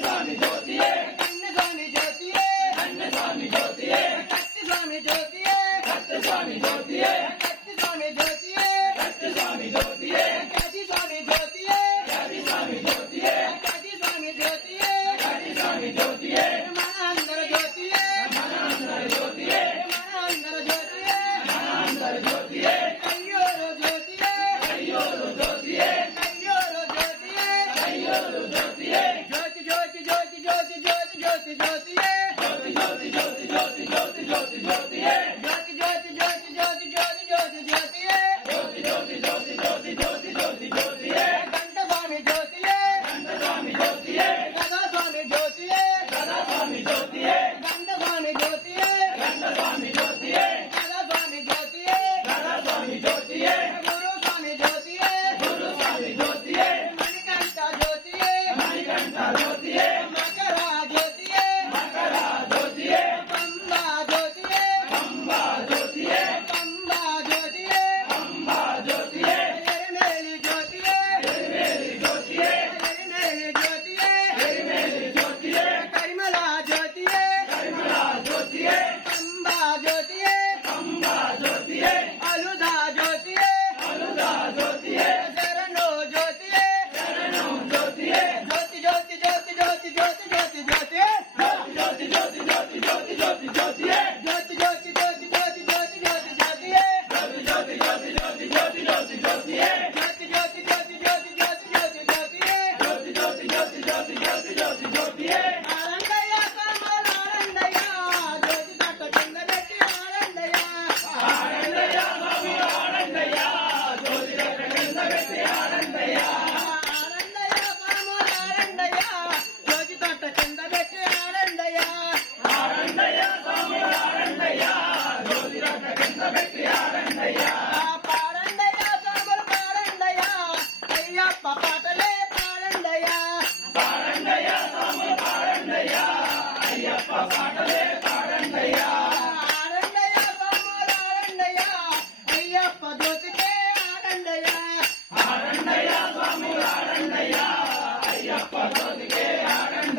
ज्योति ज्योति ज्योति জ্যোতি জ্যোতি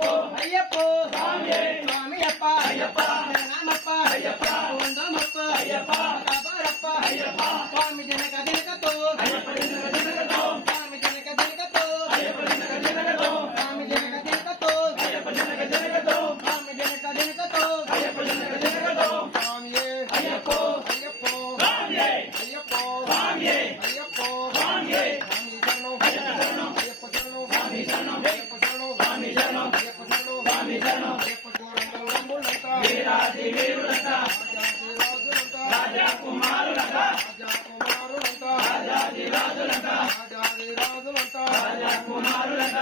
Ayaw. రాజాది రాజులంట రాజాది రాజులంట రాజా కుమారులంట